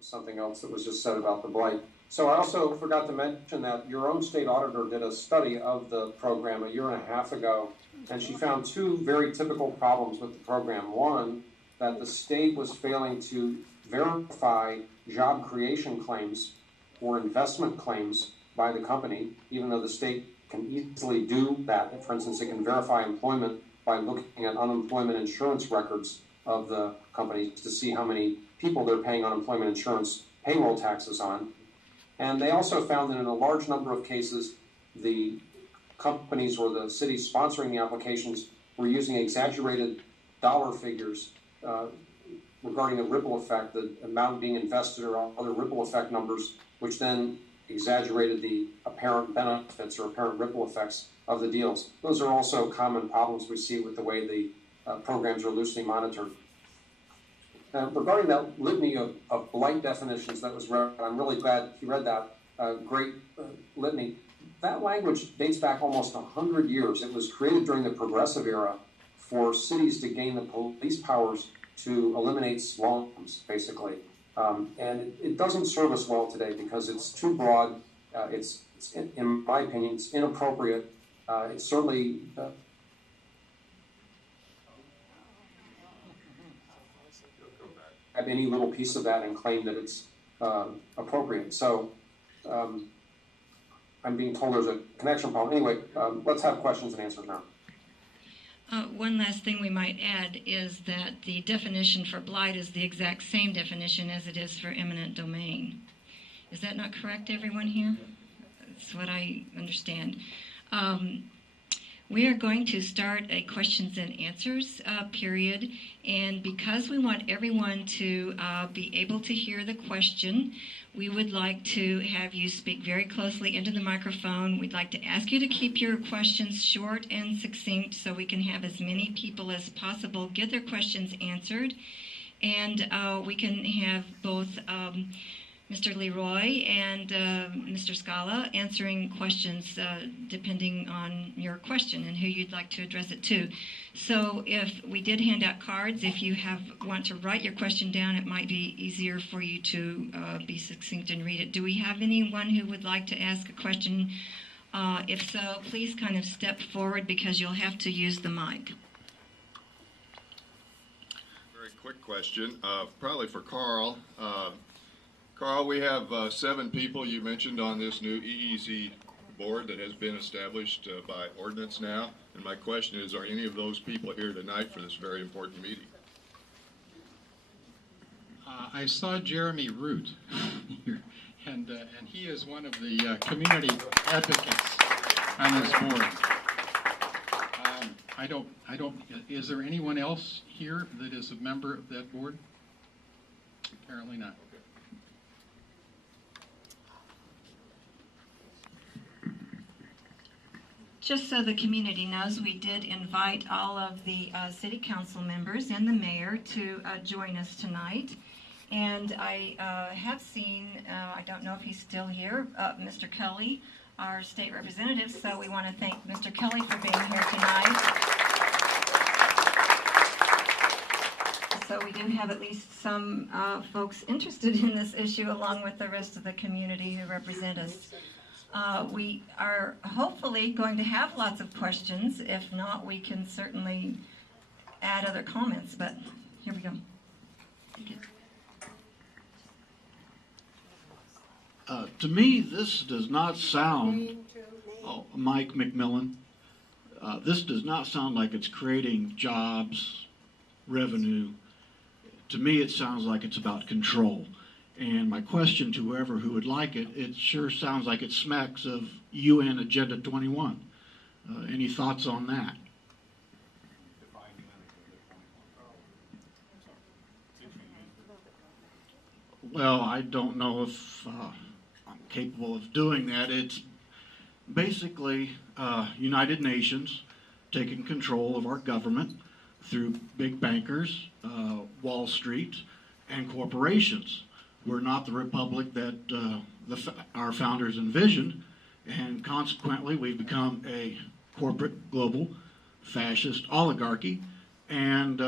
something else that was just said about the blight. So I also forgot to mention that your own state auditor did a study of the program a year and a half ago, and she found two very typical problems with the program. One, that the state was failing to verify job creation claims or investment claims by the company, even though the state can easily do that. For instance, it can verify employment by looking at unemployment insurance records of the companies to see how many people they're paying unemployment insurance payroll taxes on. And they also found that in a large number of cases, the companies or the cities sponsoring the applications were using exaggerated dollar figures regarding the ripple effect, the amount being invested, or other ripple effect numbers, which then exaggerated the apparent benefits or apparent ripple effects of the deals. Those are also common problems we see with the way the programs are loosely monitored. Regarding that litany of blight definitions that was read, I'm really glad you read that great litany. That language dates back almost 100 years. It was created during the Progressive era for cities to gain the police powers to eliminate slums, basically. And it doesn't serve us well today because it's too broad. It's in my opinion, it's inappropriate. It's certainly have any little piece of that and claim that it's appropriate. So I'm being told there's a connection problem. Anyway, let's have questions and answers now. One last thing we might add is that the definition for blight is the exact same definition as it is for eminent domain. Is that not correct, everyone here? That's what I understand. We are going to start a questions and answers period, and because we want everyone to be able to hear the question, we would like to have you speak very closely into the microphone. We'd like to ask you to keep your questions short and succinct so we can have as many people as possible get their questions answered. And we can have both Mr. LeRoy and Mr. Scala answering questions depending on your question and who you'd like to address it to. So if we did hand out cards, if you want to write your question down, it might be easier for you to be succinct and read it. Do we have anyone who would like to ask a question? If so, please kind of step forward because you'll have to use the mic. Very quick question, probably for Carl. Carl, we have 7 people you mentioned on this new EEZ board that has been established by ordinance now. And my question is, are any of those people here tonight for this very important meeting? I saw Jeremy Root here, and he is one of the community advocates on this board. Is there anyone else here that is a member of that board? Apparently not. Just so the community knows, we did invite all of the city council members and the mayor to join us tonight. And I have seen, I don't know if he's still here, Mr. Kelly, our state representative. So we want to thank Mr. Kelly for being here tonight. So we do have at least some folks interested in this issue along with the rest of the community who represent us. We are hopefully going to have lots of questions. If not, we can certainly add other comments, but here we go. To me, this does not sound, Mike McMillan, this does not sound like it's creating jobs, revenue. To me, it sounds like it's about control. And my question to whoever who would like it, it sure sounds like it smacks of UN Agenda 21. Any thoughts on that? Well, I don't know if I'm capable of doing that. It's basically United Nations taking control of our government through big bankers, Wall Street, and corporations. We're not the republic that our founders envisioned, and consequently we've become a corporate, global, fascist oligarchy, and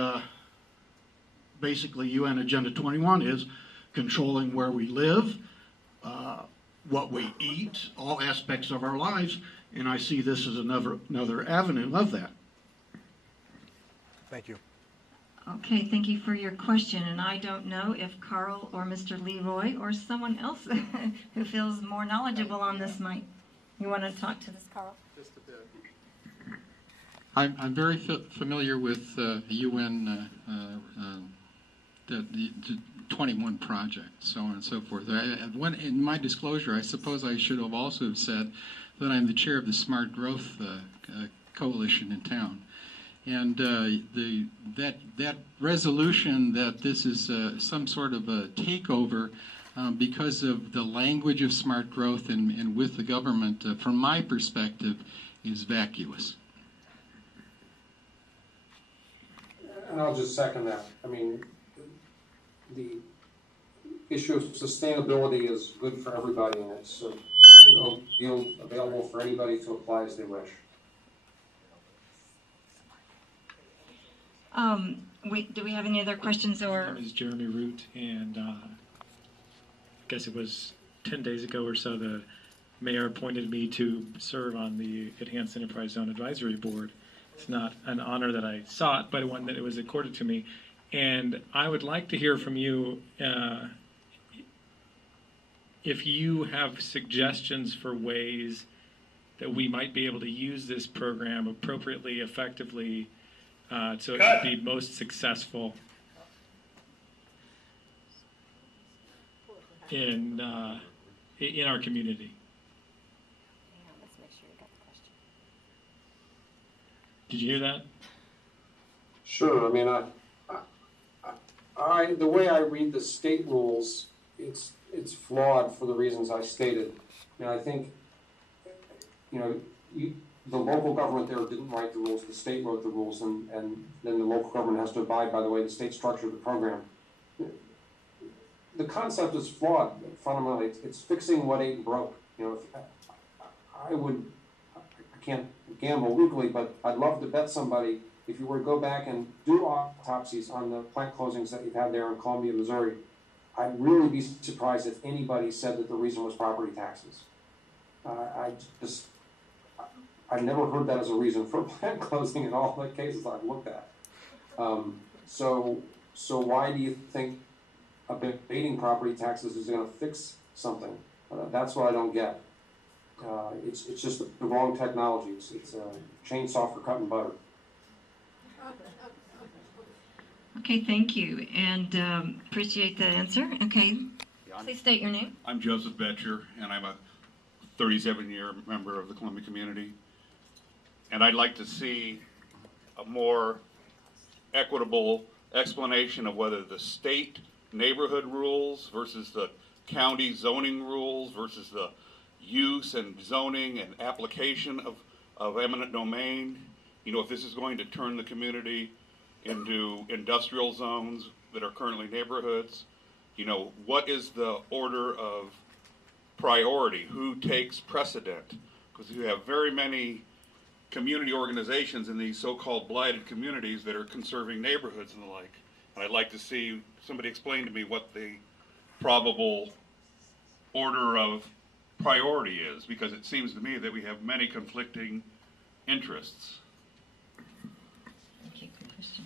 basically UN Agenda 21 is controlling where we live, what we eat, all aspects of our lives, and I see this as another avenue of that. Thank you. Okay, thank you for your question, and I don't know if Carl or Mr. LeRoy or someone else who feels more knowledgeable on this might. You want to talk to this, Carl? Just a bit. I'm very familiar with the UN, the 21 project, so on and so forth. In my disclosure, I suppose I should have also said that I'm the chair of the Smart Growth Coalition in town. And that resolution that this is some sort of a takeover because of the language of smart growth and with the government, from my perspective, is vacuous. And I'll just second that. I mean, the issue of sustainability is good for everybody, and it's available for anybody to apply as they wish. Do we have any other questions or? My name is Jeremy Root, and I guess it was 10 days ago or so the mayor appointed me to serve on the Enhanced Enterprise Zone Advisory Board. It's not an honor that I sought, but one that it was accorded to me. And I would like to hear from you if you have suggestions for ways that we might be able to use this program appropriately, effectively, so it could be most successful in our community. Let's make sure you got the question. Did you hear that? Sure. I mean, the way I read the state rules, it's flawed for the reasons I stated. And I think, the local government there didn't write the rules, the state wrote the rules, and then the local government has to abide by the way the state structured the program. The concept is flawed, fundamentally. It's fixing what ain't broke. I can't gamble legally, but I'd love to bet somebody, if you were to go back and do autopsies on the plant closings that you've had there in Columbia, Missouri, I'd really be surprised if anybody said that the reason was property taxes. I've never heard that as a reason for a plant closing in all the cases I've looked at. So why do you think abating property taxes is going to fix something? That's what I don't get. It's just the wrong technology. It's a chainsaw for cutting butter. Okay, thank you, and appreciate the answer. Okay, please state your name. I'm Joseph Betcher, and I'm a 37-year member of the Columbia community. And I'd like to see a more equitable explanation of whether the state neighborhood rules versus the county zoning rules versus the use and zoning and application of eminent domain, if this is going to turn the community into industrial zones that are currently neighborhoods, what is the order of priority? Who takes precedent? Because you have very many community organizations in these so-called blighted communities that are conserving neighborhoods and the like. And I'd like to see somebody explain to me what the probable order of priority is, because it seems to me that we have many conflicting interests. Thank you. Good question.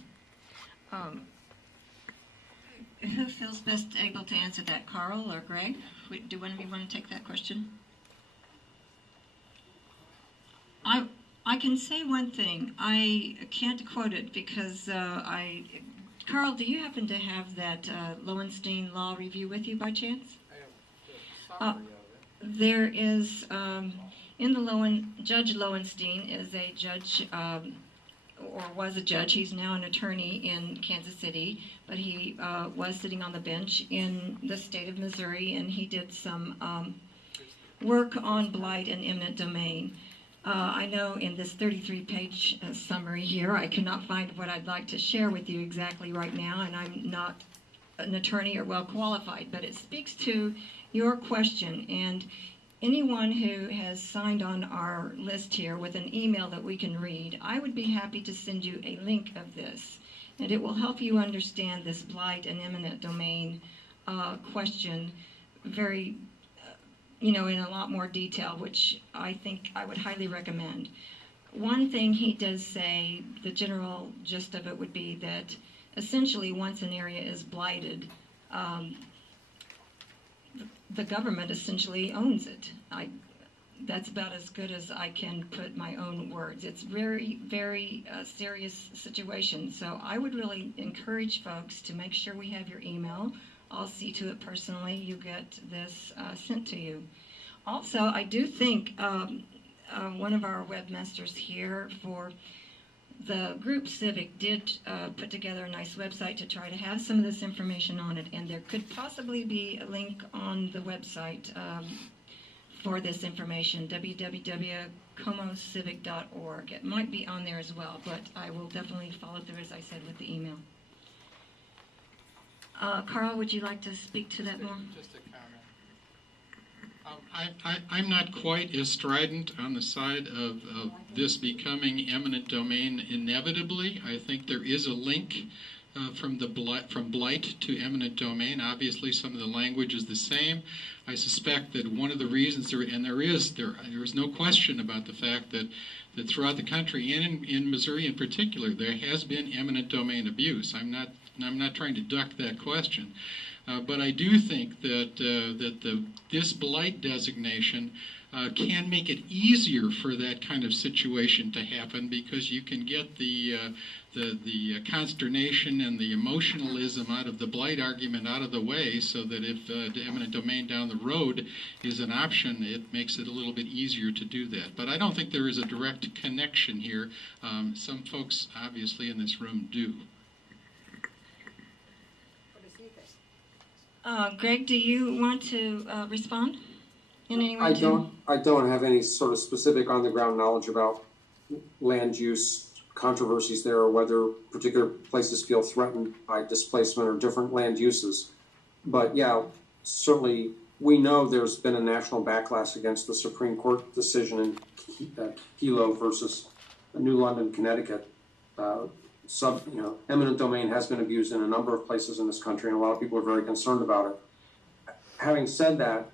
Who feels best able to answer that, Carl or Greg? Do one of you want to take that question? I can say one thing. I can't quote it because Carl, do you happen to have that Lowenstein Law Review with you by chance? I have the summary of it. There is, in the Judge Lowenstein is a judge, or was a judge. He's now an attorney in Kansas City, but he was sitting on the bench in the state of Missouri, and he did some work on blight and eminent domain. I know in this 33-page summary here, I cannot find what I'd like to share with you exactly right now, and I'm not an attorney or well qualified, but it speaks to your question. And anyone who has signed on our list here with an email that we can read, I would be happy to send you a link of this, and it will help you understand this blight and eminent domain question very, in a lot more detail, which I think I would highly recommend. One thing he does say, the general gist of it would be that essentially once an area is blighted, the government essentially owns it. That's about as good as I can put my own words. It's very, very serious situation. So I would really encourage folks to make sure we have your email. I'll see to it personally you get this sent to you. Also, I do think one of our webmasters here for the group CiViC did put together a nice website to try to have some of this information on it, and there could possibly be a link on the website for this information, www.comocivic.org. It might be on there as well, but I will definitely follow through, as I said, with the email. Carl, would you like to speak to that more? Just a comment. I'm not quite as strident on the side of this becoming eminent domain inevitably. I think there is a link from blight to eminent domain. Obviously, some of the language is the same. I suspect that one of the reasons there is no question about the fact that throughout the country and in Missouri in particular, there has been eminent domain abuse. I'm not trying to duck that question. But I do think that this blight designation can make it easier for that kind of situation to happen, because you can get the consternation and the emotionalism out of the blight argument out of the way, so that if the eminent domain down the road is an option, it makes it a little bit easier to do that. But I don't think there is a direct connection here. Some folks obviously in this room do. Greg, do you want to respond in any way? I don't have any sort of specific on-the-ground knowledge about land use controversies there, or whether particular places feel threatened by displacement or different land uses. But yeah, certainly we know there's been a national backlash against the Supreme Court decision in Kelo versus New London, Connecticut. Eminent domain has been abused in a number of places in this country, and a lot of people are very concerned about it. Having said that,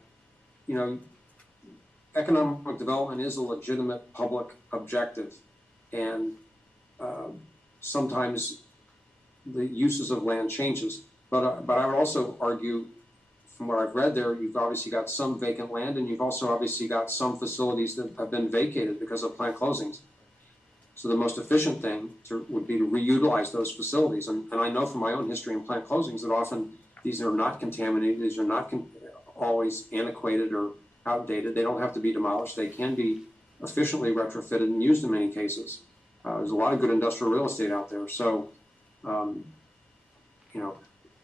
economic development is a legitimate public objective, and sometimes the uses of land changes. But I would also argue, from what I've read there, you've obviously got some vacant land, and you've also obviously got some facilities that have been vacated because of plant closings. So the most efficient thing would be to reutilize those facilities. And I know from my own history in plant closings that often these are not contaminated, these are not always antiquated or outdated. They don't have to be demolished. They can be efficiently retrofitted and used in many cases. There's a lot of good industrial real estate out there. So,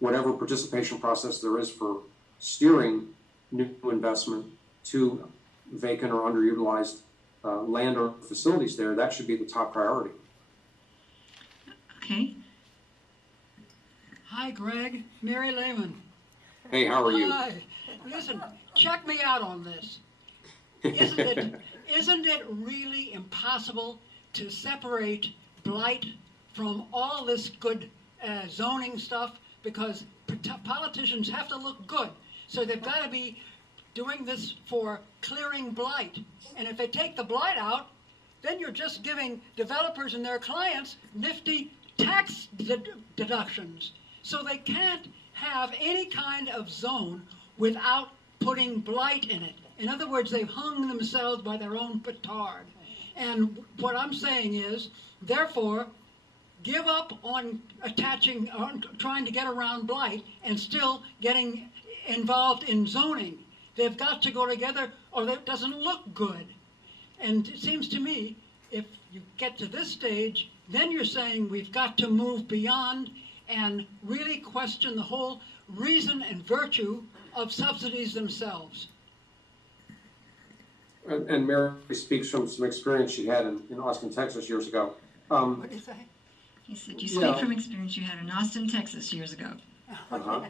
whatever participation process there is for steering new investment to vacant or underutilized land or facilities there, that should be the top priority. Okay. Hi, Greg. Mary Lehman. Hey, how are you? Hi. Listen, check me out on this. Isn't it really impossible to separate blight from all this good zoning stuff? Because politicians have to look good. So they've got to be doing this for clearing blight. And if they take the blight out, then you're just giving developers and their clients nifty tax deductions. So they can't have any kind of zone without putting blight in it. In other words, they've hung themselves by their own petard. And what I'm saying is, therefore, give up on trying to get around blight and still getting involved in zoning. They've got to go together, or it doesn't look good. And it seems to me, if you get to this stage, then you're saying we've got to move beyond and really question the whole reason and virtue of subsidies themselves. And Mary speaks from some experience she had in Austin, Texas years ago. What do you say? He said you speak from experience you had in Austin, Texas years ago. Uh-huh.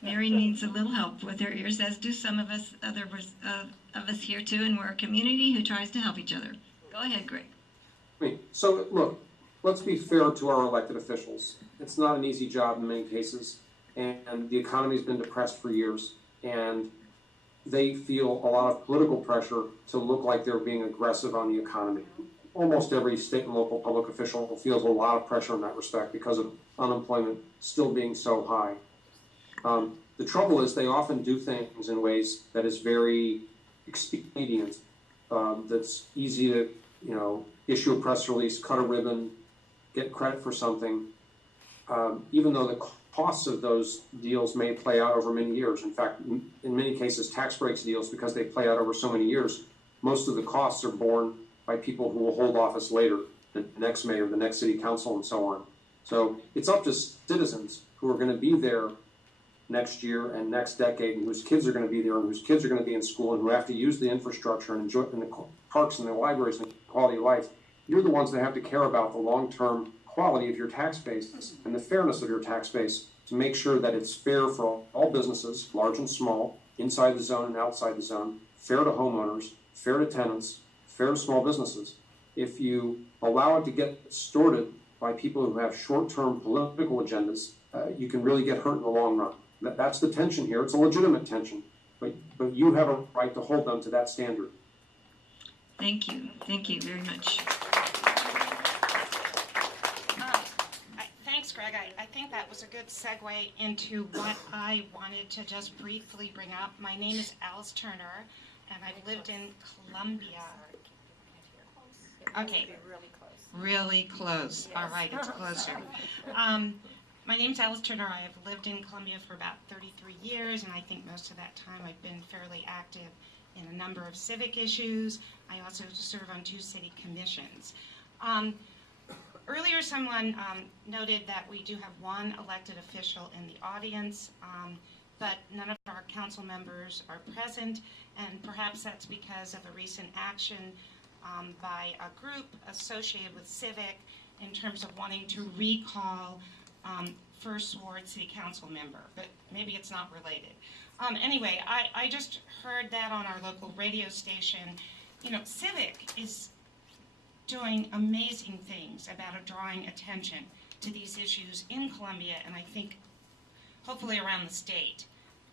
Mary needs a little help with her ears, as do some of us, of us here too, and we're a community who tries to help each other. Go ahead, Greg. So look, let's be fair to our elected officials. It's not an easy job in many cases. and the economy's been depressed for years, and they feel a lot of political pressure to look like they're being aggressive on the economy. Almost every state and local public official feels a lot of pressure in that respect because of unemployment still being so high. The trouble is they often do things in ways that is very expedient, that's easy to, issue a press release, cut a ribbon, get credit for something, even though the costs of those deals may play out over many years. In fact, in many cases, tax breaks deals, because they play out over so many years, most of the costs are borne by people who will hold office later, the next mayor, the next city council, and so on. So it's up to citizens who are going to be there next year and next decade, and whose kids are going to be there, and whose kids are going to be in school, and who have to use the infrastructure and enjoy in the parks and the libraries and quality of life. You're the ones that have to care about the long-term quality of your tax base and the fairness of your tax base to make sure that it's fair for all businesses, large and small, inside the zone and outside the zone, fair to homeowners, fair to tenants, fair to small businesses. If you allow it to get distorted by people who have short-term political agendas, you can really get hurt in the long run. That's the tension here. It's a legitimate tension, but you have a right to hold them to that standard. Thank you. Thank you very much. Thanks, Greg. I think that was a good segue into what I wanted to just briefly bring up. My name is Alice Turner, and I've lived in Columbia. Okay. Really close. All right, it's closer. My name's Alice Turner. I have lived in Columbia for about 33 years, and I think most of that time I've been fairly active in a number of civic issues. I also serve on 2 city commissions. Earlier, someone noted that we do have 1 elected official in the audience, but none of our council members are present, and perhaps that's because of a recent action by a group associated with CiViC in terms of wanting to recall First Ward City Council member, but maybe it's not related. Anyway, I just heard that on our local radio station. CiViC is doing amazing things about drawing attention to these issues in Columbia, and I think hopefully around the state,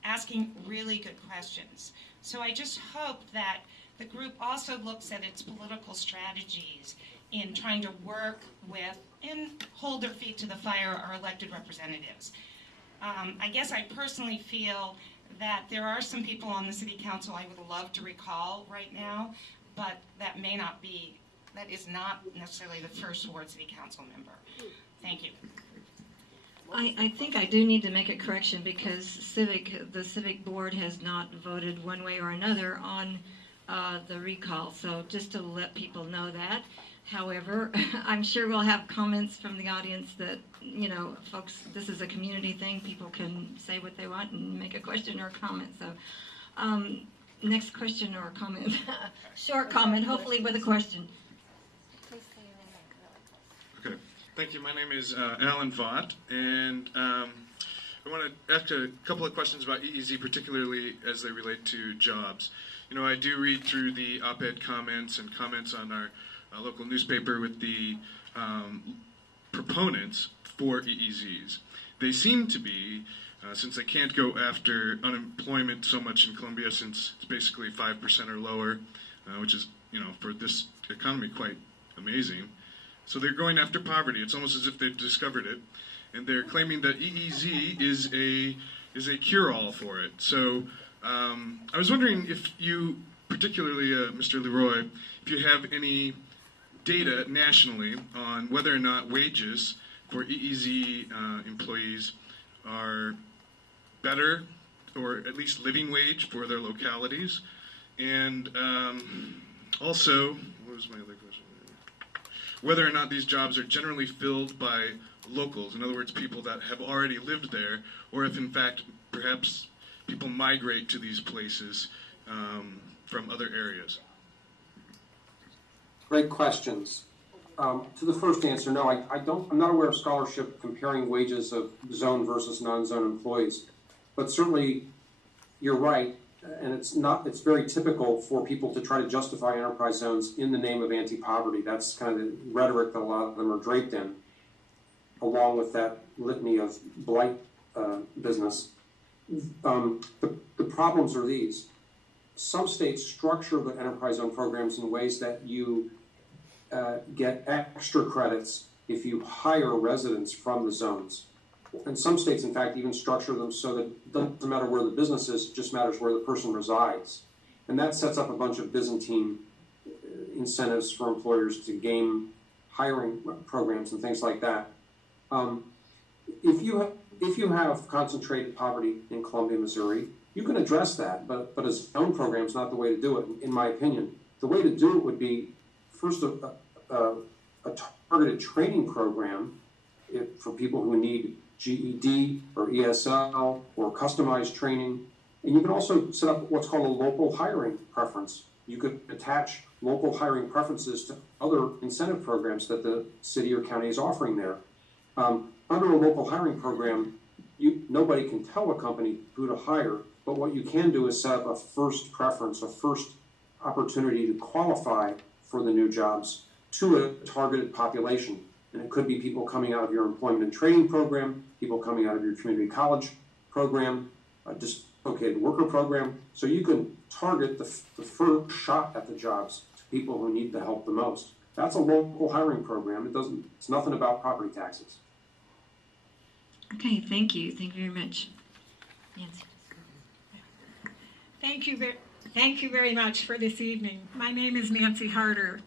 asking really good questions. So I just hope that the group also looks at its political strategies in trying to work with and hold their feet to the fire our elected representatives. I guess I personally feel that there are some people on the city council I would love to recall right now, but that is not necessarily the First Ward City Council member. Thank you. I think I do need to make a correction, because the civic board has not voted one way or another on the recall. So just to let people know that. However, I'm sure we'll have comments from the audience that, folks, this is a community thing. People can say what they want and make a question or a comment. So next question or comment. Short comment, hopefully with a question. Okay, thank you. My name is Alan Vaught, and I want to ask a couple of questions about EEZ, particularly as they relate to jobs. I do read through the op-ed comments and comments on our local newspaper with the proponents for EEZs. They seem to be, since they can't go after unemployment so much in Columbia, since it's basically 5% or lower, which is, for this economy quite amazing. So they're going after poverty. It's almost as if they've discovered it, and they're claiming that EEZ is a cure-all for it. So I was wondering if you, particularly Mr. LeRoy, if you have any data nationally on whether or not wages for EEZ employees are better, or at least living wage for their localities, and also, what was my other question? Whether or not these jobs are generally filled by locals, in other words, people that have already lived there, or if in fact perhaps people migrate to these places from other areas. Great questions. To the first answer, no, I'm not aware of scholarship comparing wages of zone versus non-zone employees, but certainly you're right, and it's very typical for people to try to justify enterprise zones in the name of anti-poverty. That's kind of the rhetoric that a lot of them are draped in, along with that litany of blight business. The problems are these. Some states structure the enterprise zone programs in ways that you get extra credits if you hire residents from the zones. And some states, in fact, even structure them so that it doesn't matter where the business is, it just matters where the person resides. And that sets up a bunch of Byzantine incentives for employers to game hiring programs and things like that. If you have concentrated poverty in Columbia, Missouri, you can address that, but a zone program is not the way to do it, in my opinion. The way to do it would be first a targeted training program for people who need GED or ESL or customized training. And you can also set up what's called a local hiring preference. You could attach local hiring preferences to other incentive programs that the city or county is offering there. Under a local hiring program, nobody can tell a company who to hire, but what you can do is set up a first preference, a first opportunity to qualify for the new jobs to a targeted population. And it could be people coming out of your employment and training program, people coming out of your community college program, a dislocated worker program. So you can target the first shot at the jobs to people who need the help the most. That's a local hiring program. It's nothing about property taxes. Okay, thank you. Thank you very much. Nancy. Thank you very much for this evening. My name is Nancy Harder.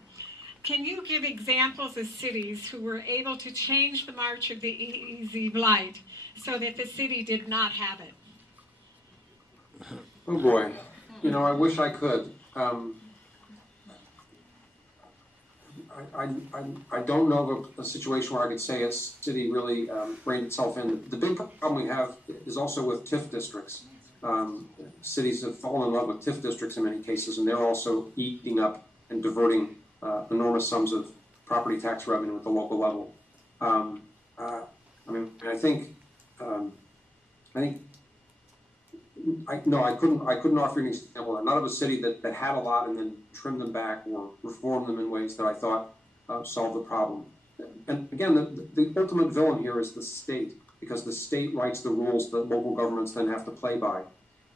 Can you give examples of cities who were able to change the march of the EEZ blight so that the city did not have it? Oh boy, I wish I could. I don't know of a situation where I could say a city really reined itself in. The big problem we have is also with TIF districts. Cities have fallen in love with TIF districts in many cases, and they're also eating up and diverting enormous sums of property tax revenue at the local level. I couldn't offer you an example. Not of a city that had a lot and then trimmed them back or reformed them in ways that I thought solved the problem. And again, the ultimate villain here is the state, because the state writes the rules that local governments then have to play by.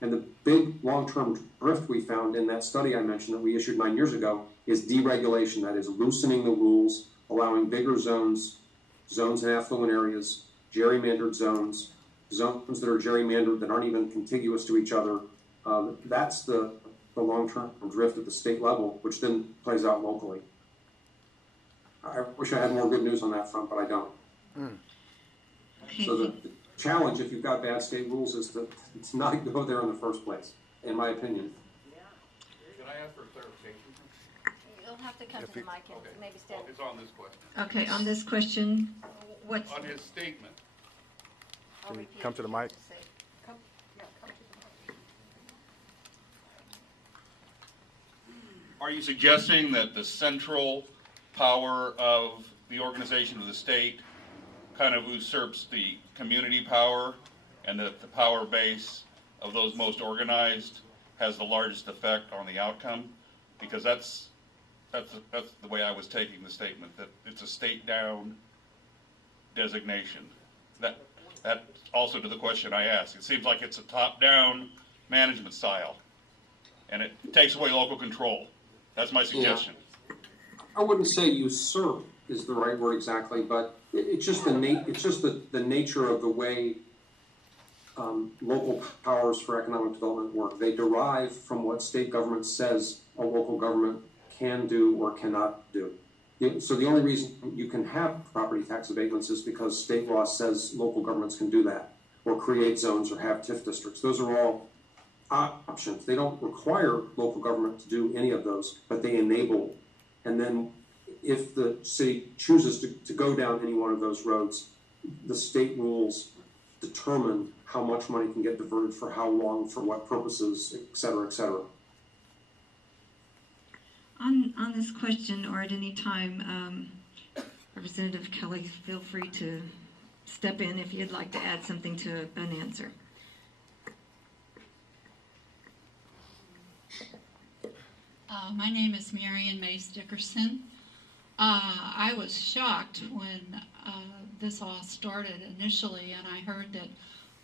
And the big long-term drift we found in that study I mentioned that we issued 9 years ago is deregulation, that is loosening the rules, allowing bigger zones in affluent areas, gerrymandered zones that are gerrymandered that aren't even contiguous to each other. That's the long-term drift at the state level, which then plays out locally. I wish I had more good news on that front, but I don't. Okay. So the challenge, if you've got bad state rules, is to not go there in the first place, in my opinion. Can I ask for clarification? You'll have to come to the mic and maybe stand. It's on this question. Okay, on this question, what's... On his statement. I'll repeat Come to the mic. Come to the mic. Are you suggesting that the central power of the organization of the state kind of usurps the community power, and that the power base of those most organized has the largest effect on the outcome? Because that's the way I was taking the statement, that it's a state-down designation. That also to the question I asked. It seems like it's a top-down management style, and it takes away local control. That's my suggestion. Yeah. I wouldn't say usurp is the right word exactly, but it's just the nature of the way local powers for economic development work. They derive from what state government says a local government can do or cannot do. So the only reason you can have property tax abatements is because state law says local governments can do that, or create zones or have TIF districts. Those are all options. They don't require local government to do any of those, but they enable. And then if the city chooses to go down any one of those roads, the state rules determine how much money can get diverted for how long, for what purposes, et cetera, et cetera. On this question, or at any time, Representative Kelly, feel free to step in if you'd like to add something to an answer. My name is Marion Mace Dickerson. I was shocked when this all started initially, and I heard that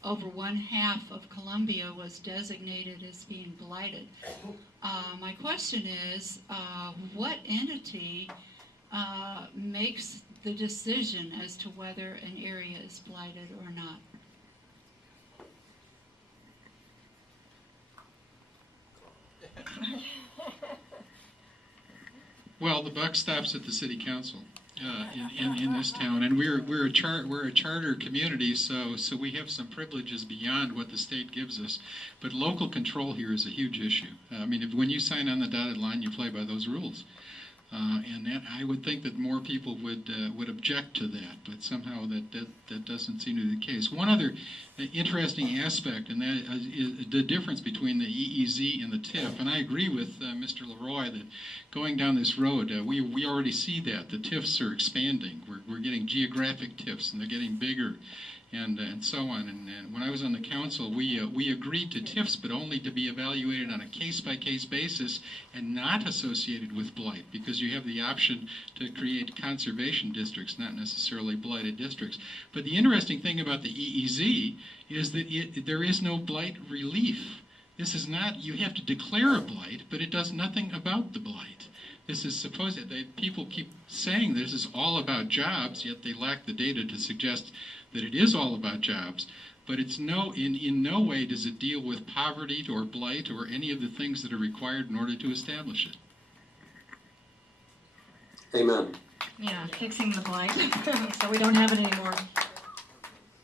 over 1/2 of Columbia was designated as being blighted. My question is, what entity makes the decision as to whether an area is blighted or not? Well, the buck stops at the city council in this town, and we're a charter community, so we have some privileges beyond what the state gives us. But local control here is a huge issue. I mean, when you sign on the dotted line, you play by those rules. And that, I would think that more people would object to that, but somehow that doesn't seem to be the case. One other interesting aspect, and that is the difference between the EEZ and the TIF. And I agree with Mr. LeRoy that going down this road, we already see that the TIFs are expanding. We're getting geographic TIFs, and they're getting bigger. And so on. And when I was on the council, we agreed to TIFs, but only to be evaluated on a case-by-case basis and not associated with blight, because you have the option to create conservation districts, not necessarily blighted districts. But the interesting thing about the EEZ is that there is no blight relief. This is not, you have to declare a blight, but it does nothing about the blight. This is supposed that people keep saying this is all about jobs, yet they lack the data to suggest that it is all about jobs, but it's in no way does it deal with poverty or blight or any of the things that are required in order to establish it. Amen. Yeah, fixing the blight, so we don't have it anymore.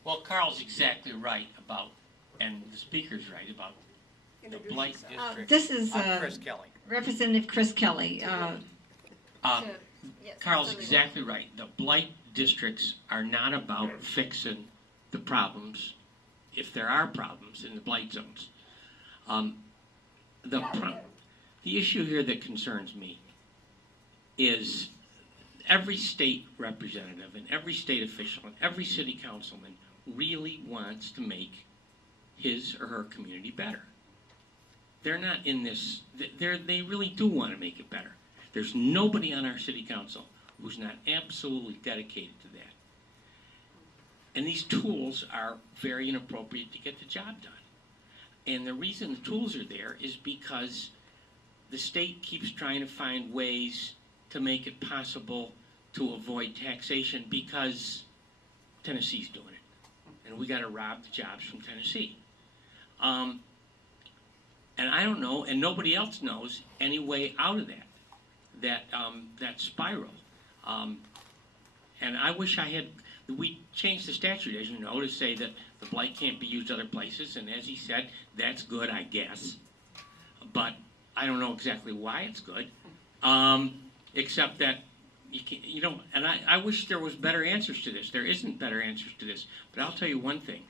Well, Carl's exactly right about, and the speaker's right about the blight district. This is Chris Kelly. Representative Chris Kelly. Carl's exactly right. The blight districts are not about fixing the problems, if there are problems in the blight zones. The issue here that concerns me is every state representative and every state official and every city councilman really wants to make his or her community better. They're not in this, they really do want to make it better. There's nobody on our city council who's not absolutely dedicated to that. And these tools are very inappropriate to get the job done. And the reason the tools are there is because the state keeps trying to find ways to make it possible to avoid taxation because Tennessee's doing it. And we got to rob the jobs from Tennessee. And I don't know, and nobody else knows any way out of that spiral. And I wish we changed the statute, as you know, to say that the blight can't be used other places, and as he said, that's good, I guess. But I don't know exactly why it's good, except that you don't, and I wish there was better answers to this. There isn't better answers to this, but I'll tell you one thing.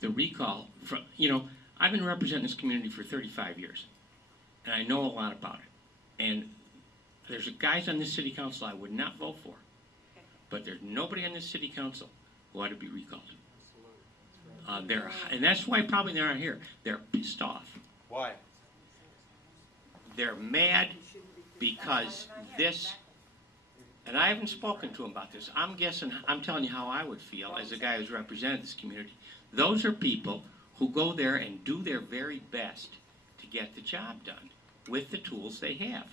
The recall, I've been representing this community for 35 years, and I know a lot about it. And there's guys on this city council I would not vote for, but there's nobody on this city council who ought to be recalled. And that's why probably they're not here. They're pissed off. Why? They're mad because this, and I haven't spoken to them about this. I'm telling you how I would feel as a guy who's represented this community. Those are people who go there and do their very best to get the job done with the tools they have.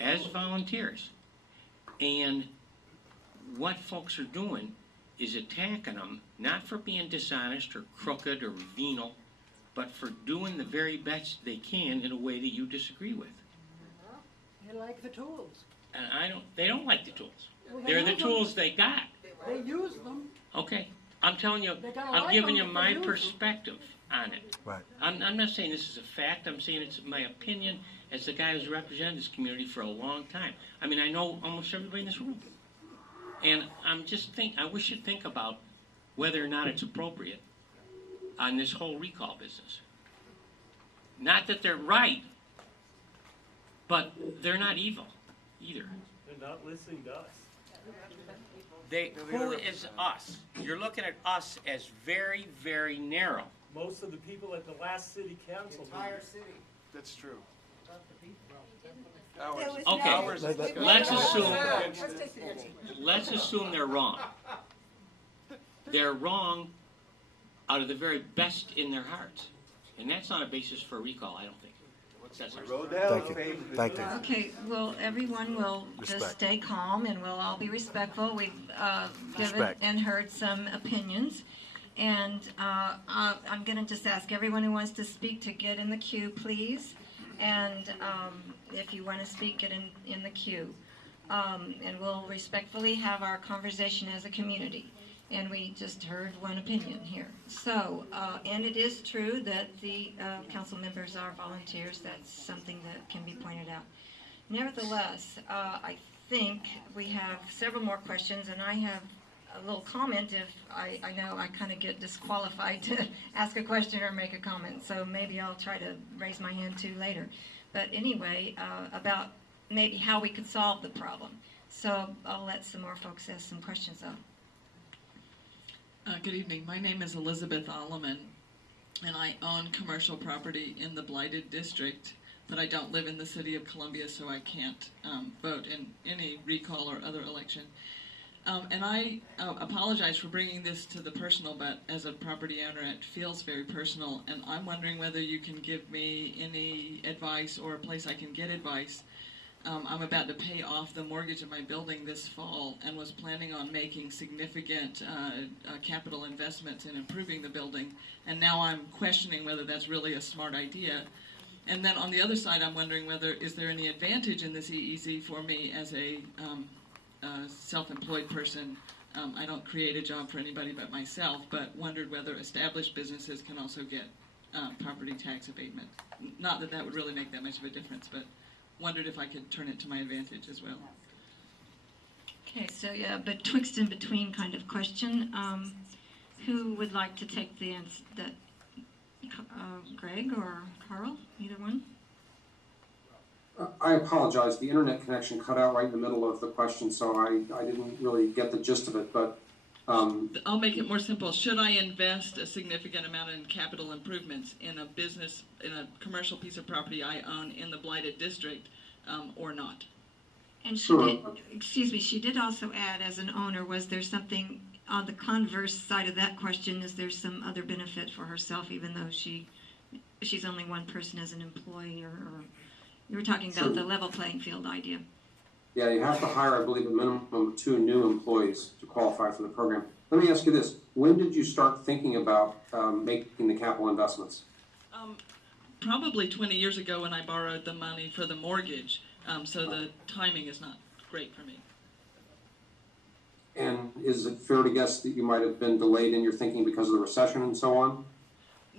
As volunteers. And what folks are doing is attacking them, not for being dishonest or crooked or venal, but for doing the very best they can in a way that you disagree with. They like the tools. And they don't like the tools. Well, They're the tools they got. They use them. Okay. I'm telling you, I'm giving you my perspective on it. Right. I'm not saying this is a fact. I'm saying it's my opinion as the guy who's represented this community for a long time. I mean, I know almost everybody in this room. And I wish you'd think about whether or not it's appropriate on this whole recall business. Not that they're right, but they're not evil either. They're not listening to us. Who is us? You're looking at us as very, very narrow. Most of the people at the last city council. The entire city. That's true. Okay, let's assume they're wrong. They're wrong out of the very best in their hearts. And that's not a basis for a recall, I don't think. That's Thank you. Thank you. Okay, well, everyone will just Respect. stay calm and we'll all be respectful. We've given Respect. and heard some opinions. And I'm going to just ask everyone who wants to speak to get in the queue, please. And if you want to speak, get in the queue. And we'll respectfully have our conversation as a community. And we just heard one opinion here. So, and it is true that the council members are volunteers. That's something that can be pointed out. Nevertheless, I think we have several more questions, and I have a little comment if I know I kind of get disqualified to ask a question or make a comment. So maybe I'll try to raise my hand too later. But anyway, about maybe how we could solve the problem. So I'll let some more folks ask some questions though. Good evening. My name is Elizabeth Alleman, and I own commercial property in the blighted district, but I don't live in the city of Columbia, so I can't vote in any recall or other election. And I apologize for bringing this to the personal, but as a property owner, it feels very personal, and I'm wondering whether you can give me any advice or a place I can get advice. I'm about to pay off the mortgage of my building this fall and was planning on making significant capital investments in improving the building, and now I'm questioning whether that's really a smart idea. And then on the other side, I'm wondering whether is there any advantage in this EEZ for me as a self-employed person. I don't create a job for anybody but myself, but wondered whether established businesses can also get property tax abatement. Not that that would really make that much of a difference, but wondered if I could turn it to my advantage as well. Okay, so yeah, but twixt in between kind of question. Who would like to take the answer? Greg or Carl? Either one? I apologize. The internet connection cut out right in the middle of the question, so I didn't really get the gist of it. But I'll make it more simple. Should I invest a significant amount in capital improvements in a business, in a commercial piece of property I own in the blighted district, or not? And she did, excuse me, she did also add, as an owner, was there something on the converse side of that question? Is there some other benefit for herself, even though she's only one person as an employee, or you were talking about the level playing field idea? Yeah, you have to hire, I believe, a minimum of 2 new employees to qualify for the program. Let me ask you this. When did you start thinking about making the capital investments? Probably 20 years ago when I borrowed the money for the mortgage, so the timing is not great for me. And is it fair to guess that you might have been delayed in your thinking because of the recession and so on?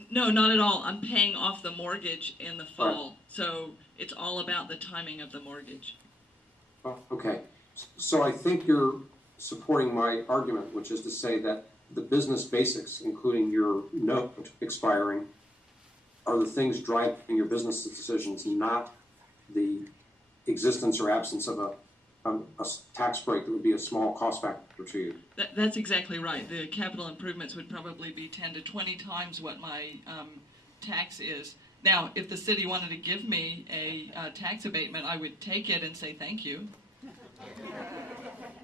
No, not at all. I'm paying off the mortgage in the fall, Right. So it's all about the timing of the mortgage. Okay, so I think you're supporting my argument, which is to say that the business basics, including your note expiring, are the things driving your business decisions, not the existence or absence of a tax break that would be a small cost factor to you. That's exactly right. The capital improvements would probably be 10 to 20 times what my tax is. Now, if the city wanted to give me a tax abatement, I would take it and say thank you,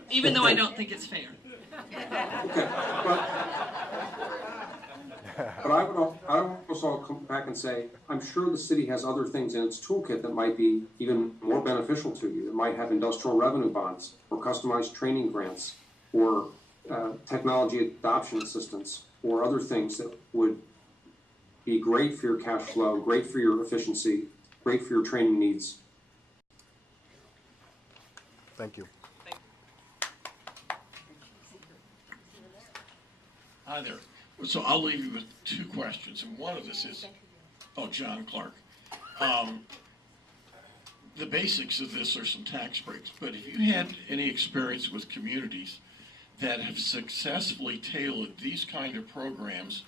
even though I don't think it's fair. Okay, but I would also come back and say, I'm sure the city has other things in its toolkit that might be even more beneficial to you. It might have industrial revenue bonds, or customized training grants, or technology adoption assistance, or other things that would be great for your cash flow, great for your efficiency, great for your training needs. Thank you. Hi there. So I'll leave you with 2 questions, and one of this is, John Clark. The basics of this are some tax breaks, but if you had any experience with communities that have successfully tailored these kind of programs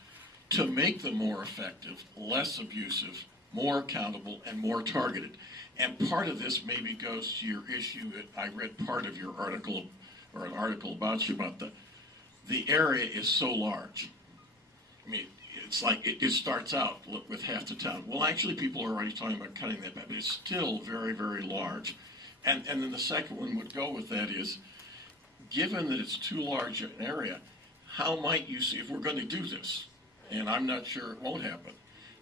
to make them more effective, less abusive, more accountable, and more targeted. And part of this maybe goes to your issue that I read part of your article, or an article about you, about the area is so large. I mean, it's like it starts out with half the town. Well, actually, people are already talking about cutting that back, but it's still very, very large. And then the second one would go with that is, given that it's too large an area, how might you see, if we're going to do this, and I'm not sure it won't happen.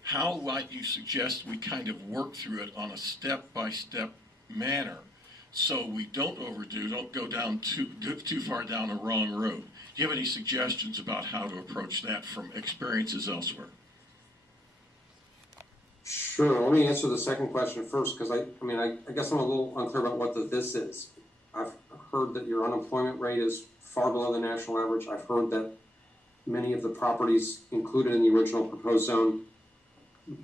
How might you suggest we kind of work through it on a step-by-step manner so we don't overdo, don't go down too far down a wrong road? Do you have any suggestions about how to approach that from experiences elsewhere? Sure. Let me answer the second question first, because I guess I'm a little unclear about what the this is. I've heard that your unemployment rate is far below the national average. I've heard that many of the properties included in the original proposed zone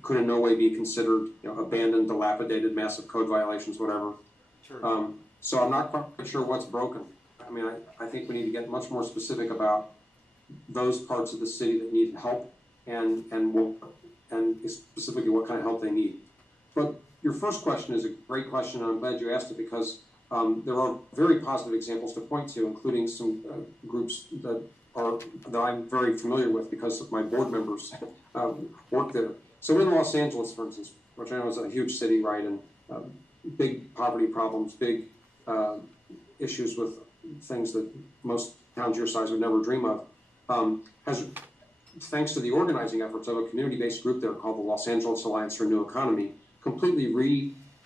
could in no way be considered, abandoned, dilapidated, massive code violations, whatever. Sure. So I'm not quite sure what's broken. I think we need to get much more specific about those parts of the city that need help and specifically what kind of help they need. But your first question is a great question, and I'm glad you asked it, because there are very positive examples to point to, including some groups that I'm very familiar with because my board members work there. So in Los Angeles, for instance, which I know is a huge city, right, and big poverty problems, big issues with things that most towns your size would never dream of, has, thanks to the organizing efforts of a community-based group there called the Los Angeles Alliance for a New Economy, completely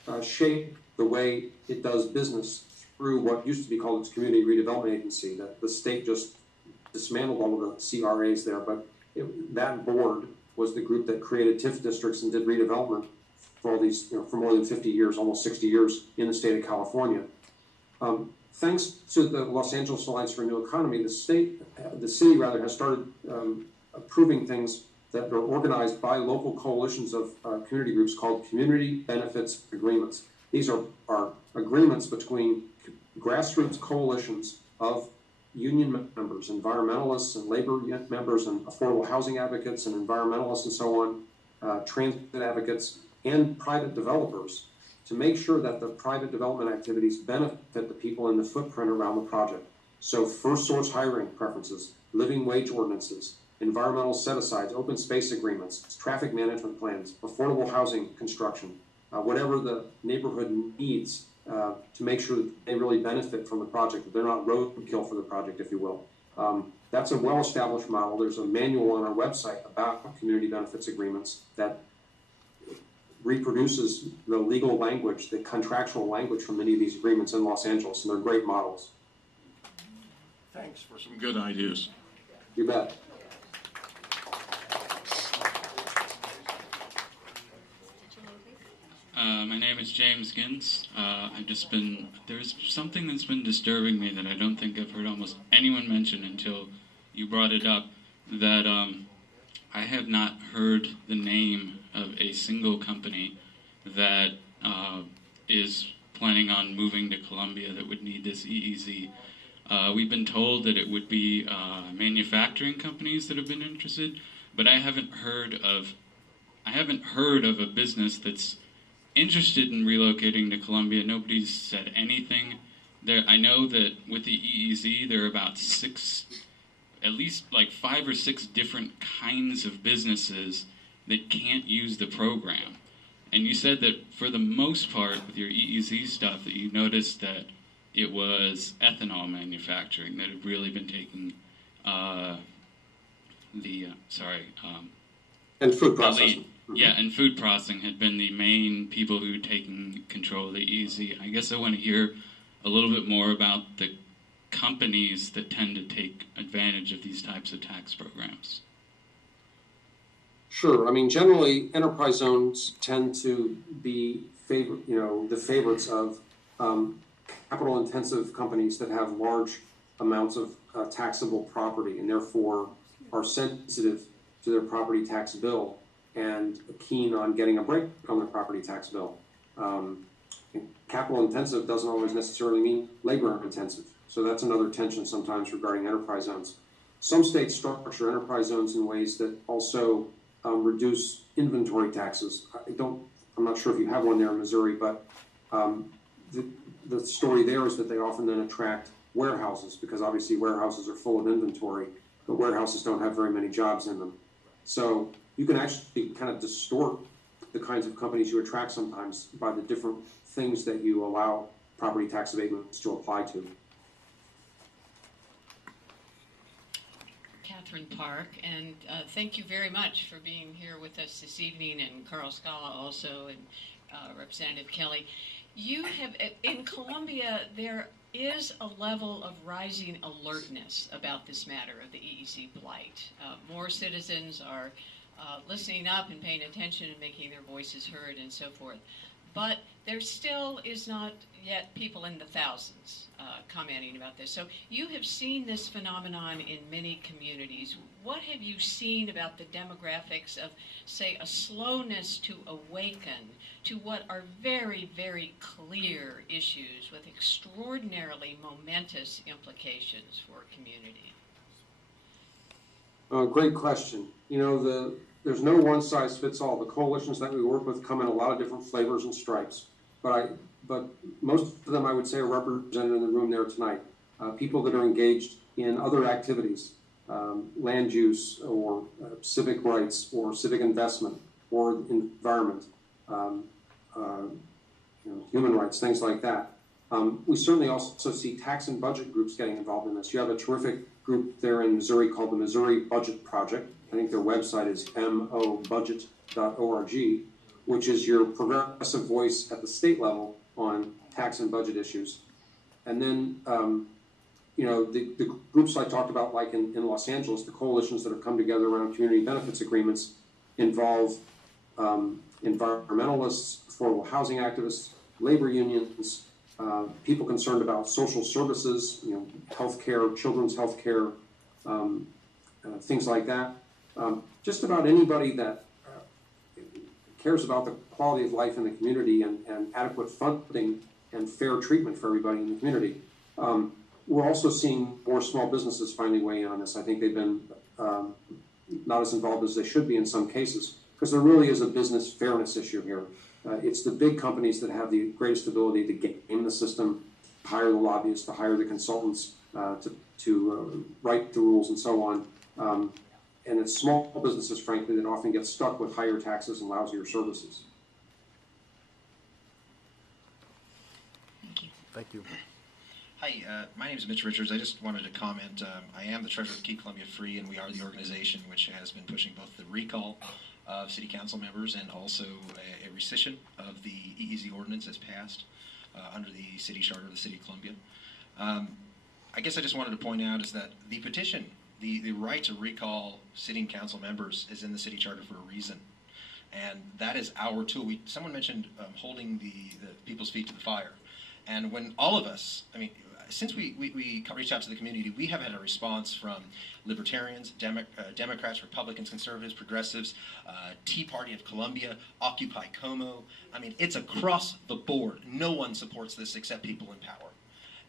reshaped the way it does business through what used to be called its Community Redevelopment Agency. The state just dismantled all of the CRAs there, but that board was the group that created TIF districts and did redevelopment for all these, for more than 50 years, almost 60 years in the state of California. Thanks to the Los Angeles Alliance for a New Economy, the city has started approving things that are organized by local coalitions of community groups called community benefits agreements. These are agreements between grassroots coalitions of union members, environmentalists and labor members and affordable housing advocates and environmentalists and so on, transit advocates, and private developers to make sure that the private development activities benefit the people in the footprint around the project. So first source hiring preferences, living wage ordinances, environmental set-asides, open space agreements, traffic management plans, affordable housing construction, whatever the neighborhood needs to make sure that they really benefit from the project, that they're not roadkill for the project, if you will. That's a well-established model. There's a manual on our website about community benefits agreements that reproduces the legal language, the contractual language from many of these agreements in Los Angeles, and they're great models. Thanks for some good ideas. You bet. My name is James Gins. There's something that's been disturbing me that I don't think I've heard almost anyone mention until you brought it up, that I have not heard the name of a single company that is planning on moving to Columbia that would need this EEZ. We've been told that it would be manufacturing companies that have been interested, but I haven't heard of a business that's interested in relocating to Columbia. Nobody's said anything. I know that with the EEZ, there are about at least like 5 or 6 different kinds of businesses that can't use the program. And you said that for the most part with your EEZ stuff that you noticed that it was ethanol manufacturing that had really been taking and food processing. Yeah, and food processing had been the main people who had taken control of the EEZ. I guess I want to hear a little bit more about the companies that tend to take advantage of these types of tax programs. Sure. Generally, enterprise zones tend to be the favorites of capital-intensive companies that have large amounts of taxable property and therefore are sensitive to their property tax bill and keen on getting a break on their property tax bill. Capital-intensive doesn't always necessarily mean labor-intensive. So that's another tension sometimes regarding enterprise zones. Some states structure enterprise zones in ways that also reduce inventory taxes. I'm not sure if you have one there in Missouri, but the story there is that they often then attract warehouses because obviously warehouses are full of inventory, but warehouses don't have very many jobs in them. So you can actually kind of distort the kinds of companies you attract sometimes by the different things that you allow property tax abatements to apply to. Catherine Park, and thank you very much for being here with us this evening, and Carl Scala also, and Representative Kelly. You have, in Columbia, there is a level of rising alertness about this matter of the EEZ blight. More citizens are listening up and paying attention and making their voices heard and so forth. But there still is not yet people in the thousands commenting about this. So you have seen this phenomenon in many communities. What have you seen about the demographics of, say, a slowness to awaken to what are very, very clear issues with extraordinarily momentous implications for a community? Great question. You know, there's no one size fits all. The coalitions that we work with come in a lot of different flavors and stripes, but most of them I would say are represented in the room there tonight. People that are engaged in other activities, land use or civic rights or civic investment or environment, human rights, things like that. We certainly also see tax and budget groups getting involved in this. You have a terrific group there in Missouri called the Missouri Budget Project. I think their website is mobudget.org, which is your progressive voice at the state level on tax and budget issues. And then, the groups I talked about, like in Los Angeles, the coalitions that have come together around community benefits agreements involve environmentalists, affordable housing activists, labor unions, people concerned about social services, healthcare, children's healthcare, things like that. Just about anybody that cares about the quality of life in the community and adequate funding and fair treatment for everybody in the community. We're also seeing more small businesses finding way in on this. I think they've been not as involved as they should be in some cases, because there really is a business fairness issue here. It's the big companies that have the greatest ability to game the system, hire the lobbyists, to hire the consultants, to write the rules and so on. And it's small businesses, frankly, that often get stuck with higher taxes and lousier services. Thank you. Hi, my name is Mitch Richards. I just wanted to comment. I am the treasurer of Keep Columbia Free, and we are the organization which has been pushing both the recall of city council members and also a rescission of the EEZ ordinance as passed under the city charter of the city of Columbia. I guess I just wanted to point out is that the petition, the right to recall sitting council members is in the city charter for a reason. And that is our tool. Someone mentioned holding the people's feet to the fire. And when all of us, since we reached out to the community, we have had a response from libertarians, Democrats, Republicans, conservatives, progressives, Tea Party of Columbia, Occupy Como. It's across the board. No one supports this except people in power.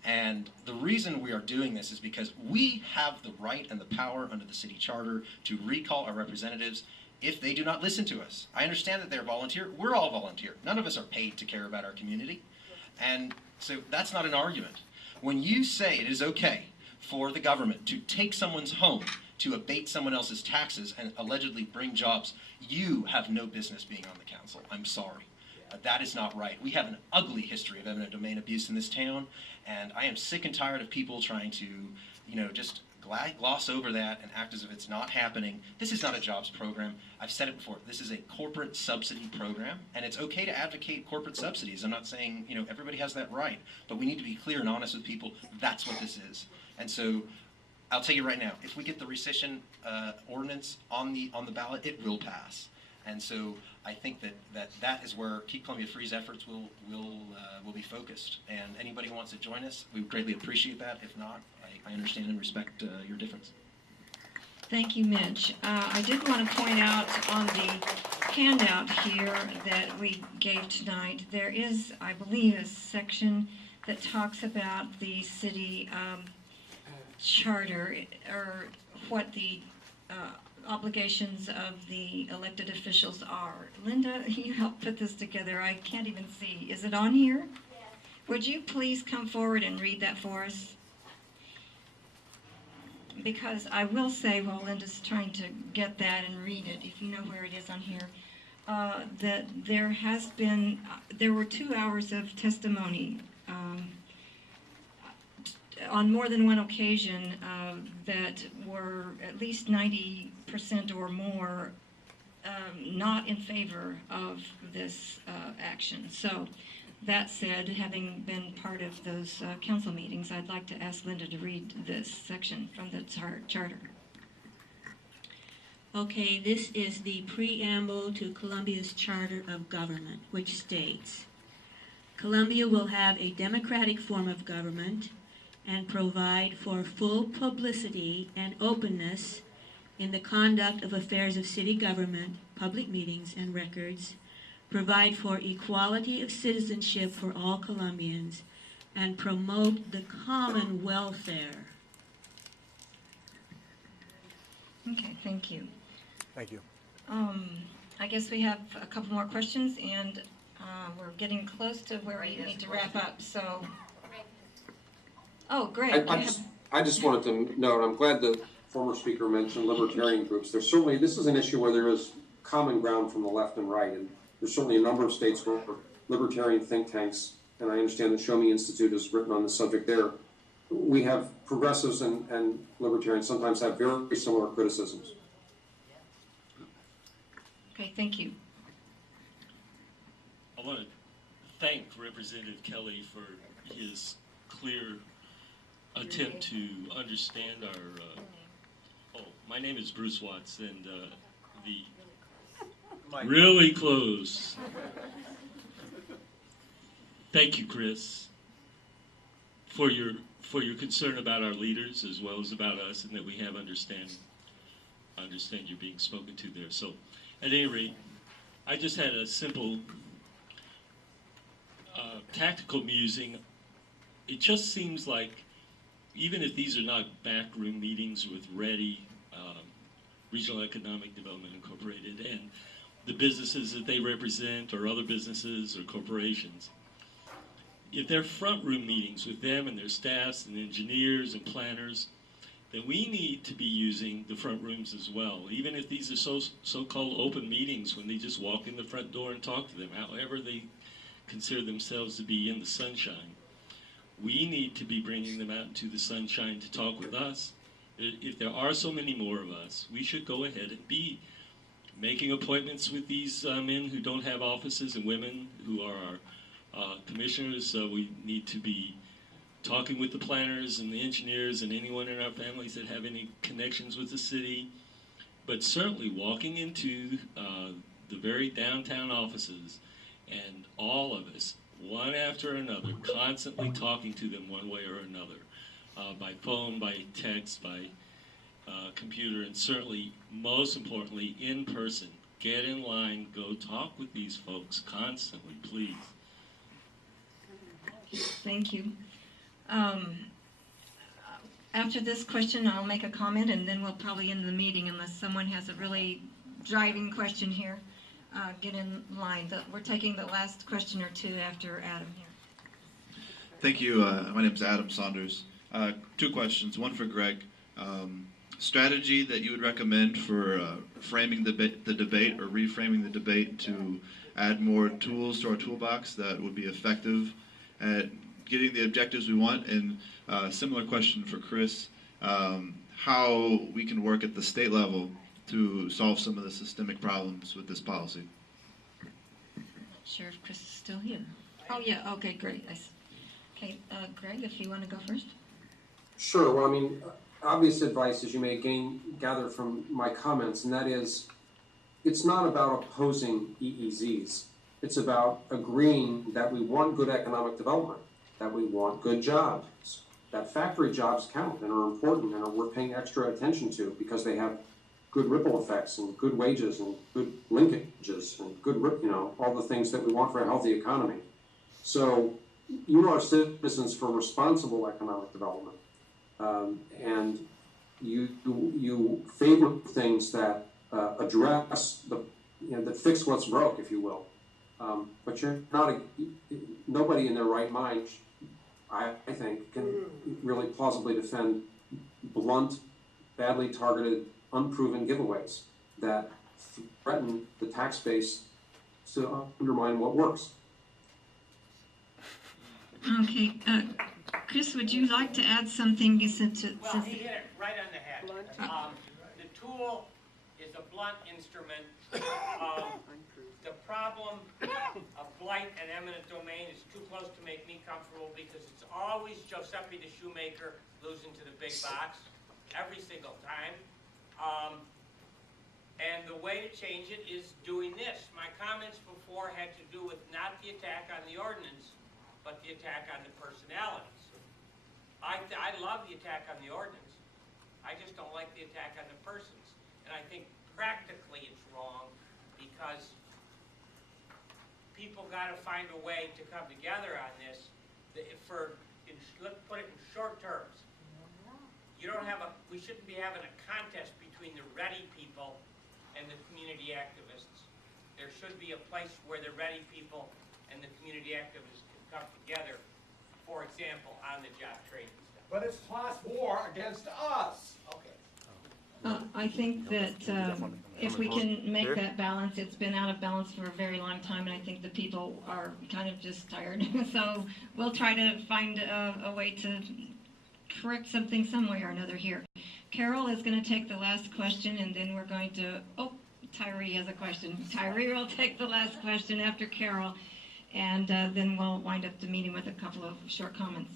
And the reason we are doing this is because we have the right and the power under the city charter to recall our representatives if they do not listen to us. I understand that they're volunteer. We're all volunteer. None of us are paid to care about our community. And so that's not an argument. When you say it is okay for the government to take someone's home, to abate someone else's taxes and allegedly bring jobs, you have no business being on the council. I'm sorry. That is not right. We have an ugly history of eminent domain abuse in this town, and I am sick and tired of people trying to, just gloss over that and act as if it's not happening. This is not a jobs program. I've said it before. This is a corporate subsidy program, and it's okay to advocate corporate subsidies. I'm not saying, everybody has that right, but we need to be clear and honest with people. That's what this is. And so I'll tell you right now, if we get the rescission ordinance on the ballot, it will pass. And so I think that is where Keep Columbia Free's efforts will be focused. And anybody who wants to join us, we would greatly appreciate that. If not, I understand and respect your difference. Thank you, Mitch. I did want to point out on the handout here that we gave tonight, there is, I believe, a section that talks about the city charter, or what the obligations of the elected officials are. Linda, you helped put this together. I can't even see. Is it on here? Yes. Would you please come forward and read that for us? Because I will say, while Linda's trying to get that and read it, if you know where it is on here, that there were 2 hours of testimony on more than one occasion that were at least 90% or more not in favor of this action. So that said, having been part of those council meetings, I'd like to ask Linda to read this section from the charter. Okay, this is the preamble to Columbia's Charter of Government, which states, Columbia will have a democratic form of government and provide for full publicity and openness in the conduct of affairs of city government, public meetings, and records, provide for equality of citizenship for all Columbians, and promote the common welfare. Okay, thank you. Thank you. I guess we have a couple more questions, and we're getting close to where we need to wrap up, so. Oh, great. I just wanted to note, I'm glad the former speaker mentioned libertarian groups. There's certainly, this is an issue where there is common ground from the left and right, and there's certainly a number of states where libertarian think tanks, and I understand the Show Me Institute has written on the subject there. We have progressives and libertarians sometimes have very similar criticisms. Okay, thank you. I want to thank Representative Kelly for his clear attempt to understand our. My name is Bruce Watts, and really close. Thank you, Chris, for your concern about our leaders as well as about us, and that we have understanding. I understand you're being spoken to there. So, at any rate, I just had a simple tactical musing. It just seems like, even if these are not backroom meetings with READY, Regional Economic Development Incorporated, and the businesses that they represent, or other businesses or corporations, if they're front room meetings with them and their staffs and engineers and planners, then we need to be using the front rooms as well. Even if these are so-called open meetings, when they just walk in the front door and talk to them, however they consider themselves to be in the sunshine, we need to be bringing them out into the sunshine to talk with us. If there are so many more of us, we should go ahead and be making appointments with these men who don't have offices and women who are our commissioners. We need to be talking with the planners and the engineers and anyone in our families that have any connections with the city. But certainly walking into the very downtown offices, and all of us, one after another, constantly talking to them one way or another, by phone, by text, by computer, and certainly, most importantly, in person. Get in line, go talk with these folks constantly, please. Thank you. After this question, I'll make a comment, and then we'll probably end the meeting unless someone has a really driving question here. Get in line. We're taking the last question or two after Adam here. Thank you. My name is Adam Saunders. Two questions. One for Greg. Strategy that you would recommend for framing the debate or reframing the debate to add more tools to our toolbox that would be effective at getting the objectives we want. And similar question for Chris. How we can work at the state level to solve some of the systemic problems with this policy. Not sure if Chris is still here. Oh yeah, okay, great. Okay, Greg, if you want to go first. Sure. Well, I mean, obvious advice, as you may gather from my comments, and that is, it's not about opposing EEZs. It's about agreeing that we want good economic development, that we want good jobs, that factory jobs count and are important and are worth paying extra attention to because they have good ripple effects and good wages and good linkages and good, all the things that we want for a healthy economy. So you are citizens for responsible economic development. And you favor things that address that fix what's broke, if you will. But you're not nobody in their right mind, I think, can really plausibly defend blunt, badly targeted, unproven giveaways that threaten the tax base to undermine what works. Okay, Chris, would you like to add something since Well, he hit it right on the head. The tool is a blunt instrument. The problem of blight and eminent domain is too close to make me comfortable because it's always Giuseppe the shoemaker losing to the big box every single time. And the way to change it is doing this. My comments before had to do with not the attack on the ordinance, but the attack on the personalities. I love the attack on the ordinance. I just don't like the attack on the persons. And I think practically it's wrong because people got to find a way to come together on this. Let's put it in short terms. You don't have we shouldn't be having a contest between the ready people and the community activists. There should be a place where the ready people and the community activists can come together, for example, on the job training stuff. But it's class war against us. Okay. I think that if we can make that balance, it's been out of balance for a very long time, and I think the people are kind of just tired. So we'll try to find a way to correct something some way or another here. Carol is going to take the last question, and then we're going to, Tyree has a question. Tyree will take the last question after Carol, and then we'll wind up the meeting with a couple of short comments.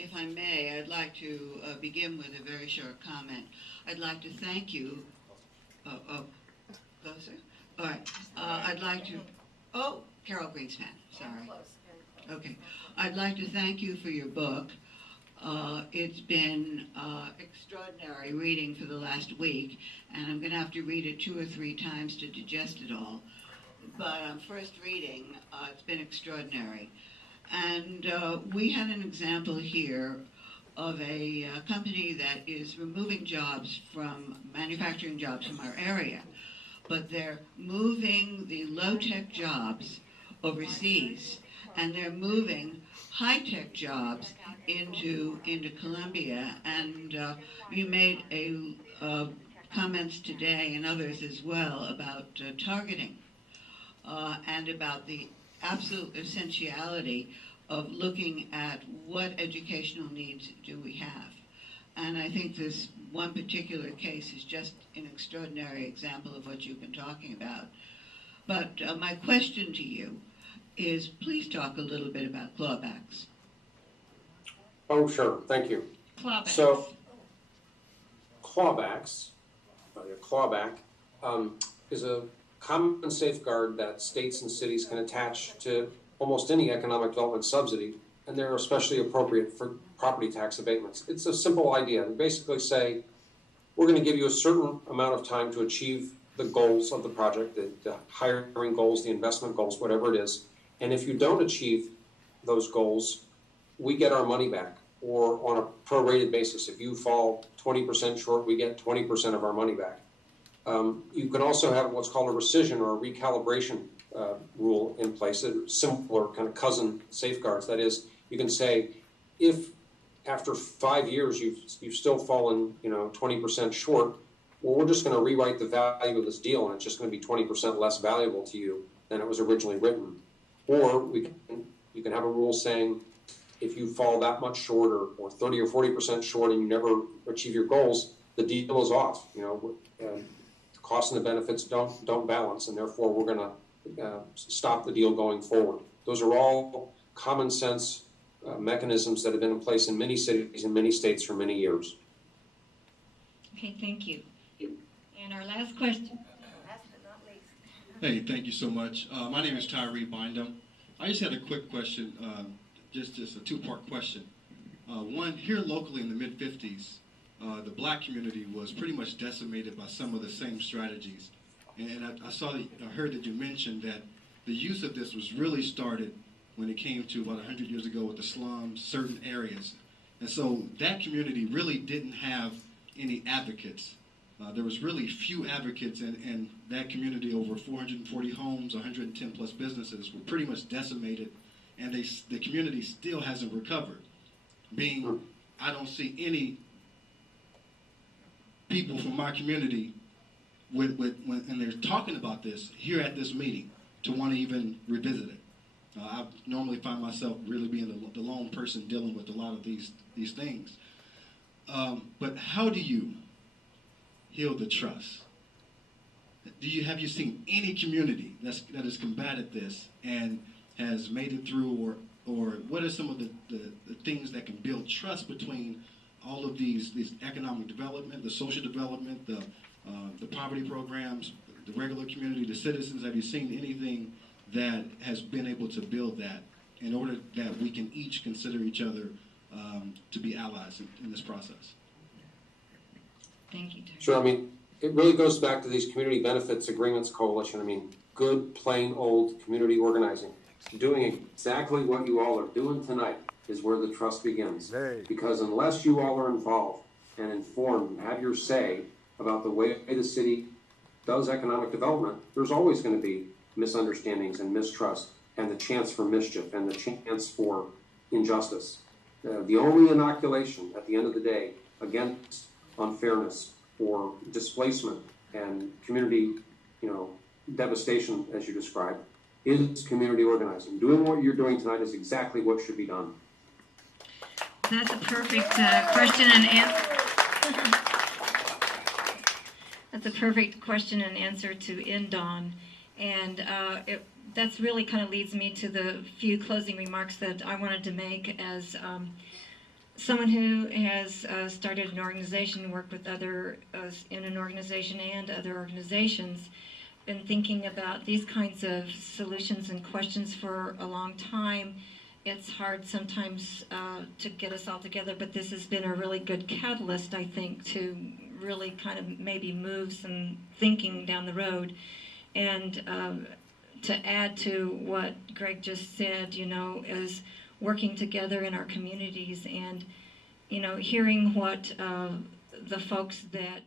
If I may, I'd like to begin with a very short comment. I'd like to thank you. Closer? All right. I'd like to, Carol Greenspan, sorry. Okay. I'd like to thank you for your book. It's been extraordinary reading for the last week, and I'm going to have to read it 2 or 3 times to digest it all. But on first reading, it's been extraordinary. And we had an example here of a company that is removing jobs from, manufacturing jobs from our area. But they're moving the low-tech jobs overseas, and they're moving high-tech jobs into Columbia. And you made comments today and others as well about targeting and about the absolute essentiality of looking at what educational needs do we have. And I think this one particular case is just an extraordinary example of what you've been talking about. But my question to you is, please talk a little bit about clawbacks. Oh, sure. Thank you. Clawbacks. So, clawbacks, clawback, is a common safeguard that states and cities can attach to almost any economic development subsidy, and they're especially appropriate for property tax abatements. It's a simple idea. We basically say, we're going to give you a certain amount of time to achieve the goals of the project, the hiring goals, the investment goals, whatever it is. And if you don't achieve those goals, we get our money back, or on a prorated basis. If you fall 20% short, we get 20% of our money back. You can also have what's called a rescission or a recalibration rule in place, simpler kind of cousin safeguards. That is, you can say, if after 5 years you've still fallen 20% short, well, we're just going to rewrite the value of this deal, and it's just going to be 20% less valuable to you than it was originally written. Or you can have a rule saying, if you fall that much short, or 30 or 40% short, and you never achieve your goals, the deal is off. The costs and the benefits don't balance, and therefore we're going to stop the deal going forward. Those are all common sense mechanisms that have been in place in many cities and many states for many years. Okay, thank you. And our last question. Last but not least. Hey, thank you so much. My name is Tyree Bindum. I just had a quick question, just a 2-part question. One, here locally in the mid-50s, the black community was pretty much decimated by some of the same strategies. And I heard that you mentioned that the use of this was really started when it came to about 100 years ago with the slums, certain areas. And so that community really didn't have any advocates. There was really few advocates, and that community, over 440 homes, 110 plus businesses, were pretty much decimated, and the community still hasn't recovered. I don't see any people from my community when they're talking about this here at this meeting to want to even revisit it. I normally find myself really being the lone person dealing with a lot of these things. But how do you heal the trust? Have you seen any community that has combated this and has made it through, or what are some of the things that can build trust between all of these economic development, the social development, the poverty programs, the regular community, the citizens? Have you seen anything that has been able to build that in order that we can each consider each other to be allies in this process? Thank you, Terry. Sure, I mean, it really goes back to these community benefits agreements coalition. I mean, good, plain old community organizing. Doing exactly what you all are doing tonight is where the trust begins. Because unless you all are involved and informed and have your say about the way the city does economic development, there's always going to be misunderstandings and mistrust and the chance for mischief and the chance for injustice. The only inoculation at the end of the day against unfairness or displacement and community, devastation, as you described, is community organizing. Doing what you're doing tonight is exactly what should be done. That's a perfect question and answer. That's a perfect question and answer to end on. And that's really kind of leads me to the few closing remarks that I wanted to make as someone who has started an organization, worked with in an organization and other organizations, been thinking about these kinds of solutions and questions for a long time. It's hard sometimes to get us all together, but this has been a really good catalyst, I think, to really kind of maybe move some thinking down the road. And to add to what Greg just said, is working together in our communities and, hearing what the folks that